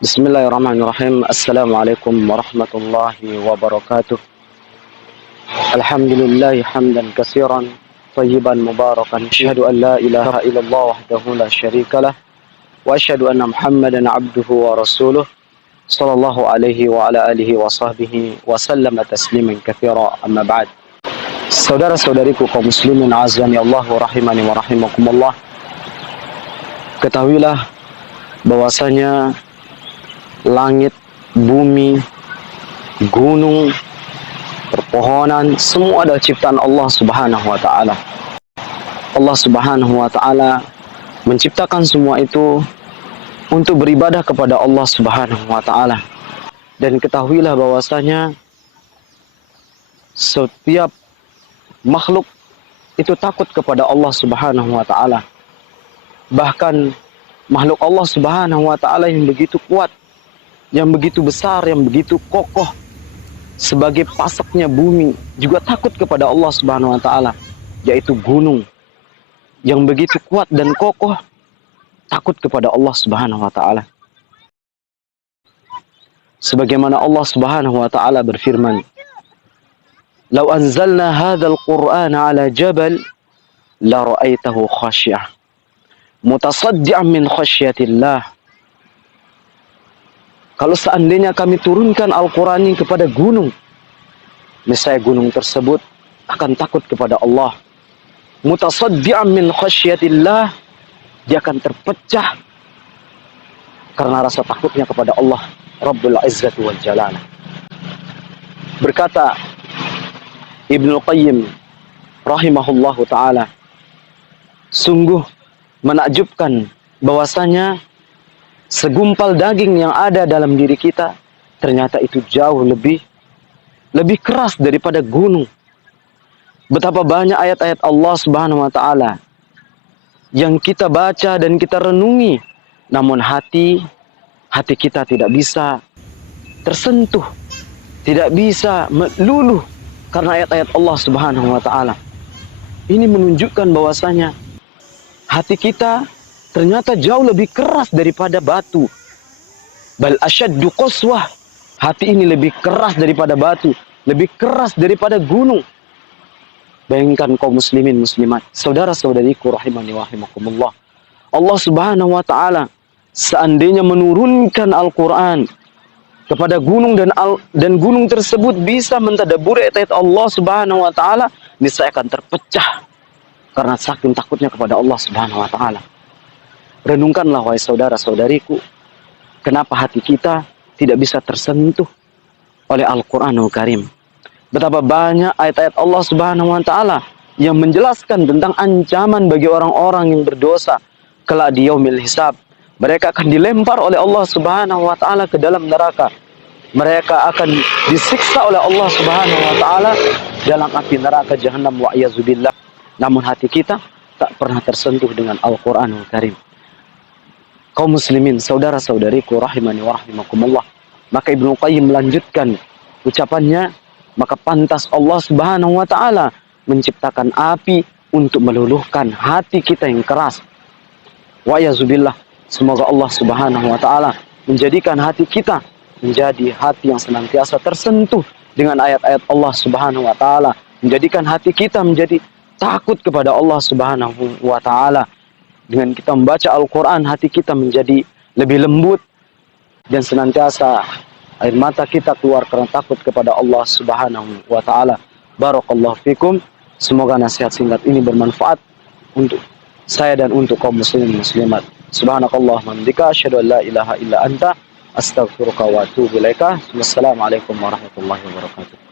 Bismillahirrahmanirrahim. Assalamualaikum warahmatullahi wabarakatuh. Alhamdulillahi hamdan katsiran tayyiban mubarakan. Asyhadu an la ilaha illallah wahdahu la syarikalah wa asyhadu anna Muhammadan abduhu wa rasuluh sallallahu alaihi wa ala alihi wa sahbihi wa sallama tasliman katsira. Amma ba'd. Saudara-saudariku kaum muslimin azani Allah wa rahimani wa rahimakumullah. Ketahuilah bahwasanya langit, bumi, gunung, perpohonan, semua adalah ciptaan Allah Subhanahu wa taala. Allah Subhanahu wa taala menciptakan semua itu untuk beribadah kepada Allah Subhanahu wa taala. Dan ketahuilah bahwasanya setiap makhluk itu takut kepada Allah Subhanahu wa taala. Bahkan makhluk Allah Subhanahu wa taala yang begitu kuat, yang begitu besar, yang begitu kokoh sebagai pasaknya bumi juga takut kepada Allah Subhanahu wa taala, yaitu gunung yang begitu kuat dan kokoh takut kepada Allah Subhanahu wa taala. Sebagaimana Allah Subhanahu wa taala berfirman, "Lau anzalna hadzal Qur'ana 'ala jabal la ra'aitahu khashi'ah mutasaddian min khasyatillah." Kalau seandainya kami turunkan Al-Quran ini kepada gunung, niscaya gunung tersebut akan takut kepada Allah. Mutasaddian min khasyatillah, dia akan terpecah karena rasa takutnya kepada Allah Rabbul Izzati wal Jalalah. Berkata Ibnu Qayyim rahimahullahu ta'ala, sungguh menakjubkan bahwasanya segumpal daging yang ada dalam diri kita ternyata itu jauh lebih keras daripada gunung. Betapa banyak ayat-ayat Allah Subhanahu wa taala yang kita baca dan kita renungi, namun hati kita tidak bisa tersentuh, tidak bisa meluluh karena ayat-ayat Allah Subhanahu wa taala. Ini menunjukkan bahwasanya hati kita ternyata jauh lebih keras daripada batu. Bal asyaddu qaswah. Hati ini lebih keras daripada batu, lebih keras daripada gunung. Bayangkan kaum muslimin muslimat, saudara-saudariku rahimani wa rahimakumullah. Allah Subhanahu wa taala seandainya menurunkan Al-Qur'an kepada gunung dan gunung tersebut bisa mentadabburi ayat-ayat Allah Subhanahu wa taala, niscaya akan terpecah karena saking takutnya kepada Allah Subhanahu wa taala. Renungkanlah wahai saudara-saudariku, kenapa hati kita tidak bisa tersentuh oleh Al-Quranul Karim. Betapa banyak ayat-ayat Allah Subhanahu wa taala yang menjelaskan tentang ancaman bagi orang-orang yang berdosa kelak di yaumil hisab. Mereka akan dilempar oleh Allah Subhanahu wa taala ke dalam neraka. Mereka akan disiksa oleh Allah Subhanahu wa taala dalam api neraka Jahannam wa iyazubillah. Namun hati kita tak pernah tersentuh dengan Al-Quranul Karim. Kaum muslimin, saudara-saudariku rahimani wa rahimakumullah. Maka Ibnu Qayyim melanjutkan ucapannya, maka pantas Allah Subhanahu wa taala menciptakan api untuk meluluhkan hati kita yang keras. Wa yazubillah, semoga Allah Subhanahu wa taala menjadikan hati kita menjadi hati yang senantiasa tersentuh dengan ayat-ayat Allah Subhanahu wa taala, menjadikan hati kita menjadi takut kepada Allah Subhanahu wa taala. Dengan kita membaca Al-Quran, hati kita menjadi lebih lembut dan senantiasa air mata kita keluar karena takut kepada Allah Subhanahu wa taala. Barakallahu fikum. Semoga nasihat singkat ini bermanfaat untuk saya dan untuk kaum muslimin muslimat. Subhanakallah wa bihamdika asyhadu an la ilaha illa anta astaghfiruka wa atubu ilaika. Wassalamualaikum warahmatullahi wabarakatuh.